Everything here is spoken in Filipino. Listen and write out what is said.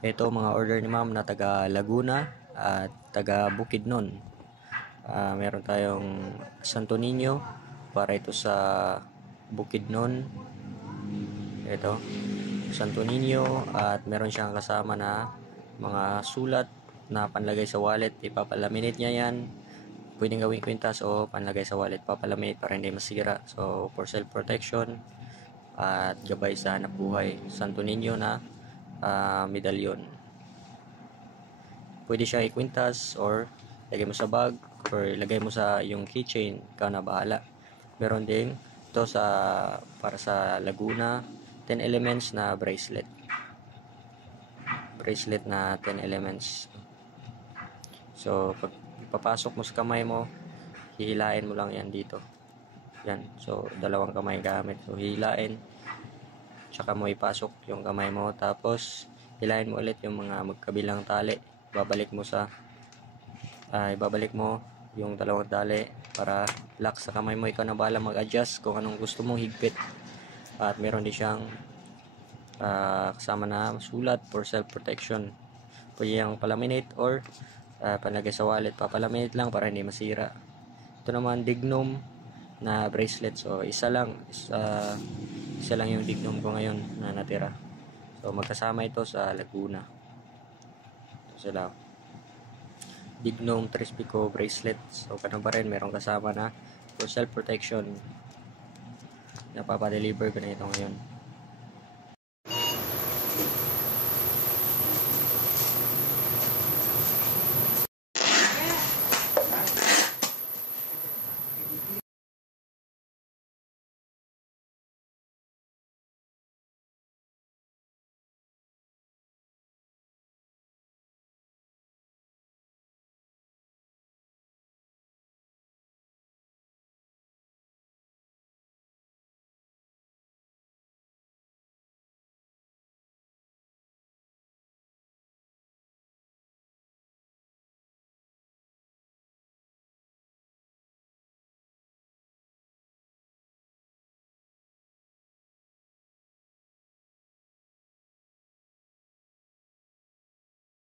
Ito mga order ni ma'am na taga Laguna at taga Bukidnon. Meron tayong Santo Niño para ito sa Bukidnon. Ito, Santo Niño, at meron siyang kasama na mga sulat na panlagay sa wallet. Ipapalaminate niya yan. Pwedeng gawing kwintas o panlagay sa wallet. Papalaminate para hindi masira. So, for self-protection at gabay sa hanap buhay. Santo Niño na medalyon. Pwede siya ikwintas or lagay mo sa bag or lagay mo sa yung keychain, ikaw na bahala. Meron ding ito para sa Laguna 10 elements na bracelet na 10 elements. So pag ipapasok mo sa kamay mo, hihilain mo lang yan dito, yan. So dalawang kamay gamit, so hihilain, tsaka mo ipasok yung kamay mo, tapos hilahin mo ulit yung mga magkabilang tali. Ibabalik mo yung dalawang tali para lock sa kamay mo. Ikaw na bahala mag-adjust kung anong gusto mong higpit. At meron din siyang kasama na sulat for self-protection. Pwede yung palaminate or panlagay sa wallet. Papalaminate lang para hindi masira. Ito naman dignum na bracelet. So isa lang yung dignum ko ngayon na natira. So magkasama ito sa Laguna. Sila dignum Trispico bracelet. So kano pa rin, meron kasama na for self protection. Napapadeliver ko na ito ngayon.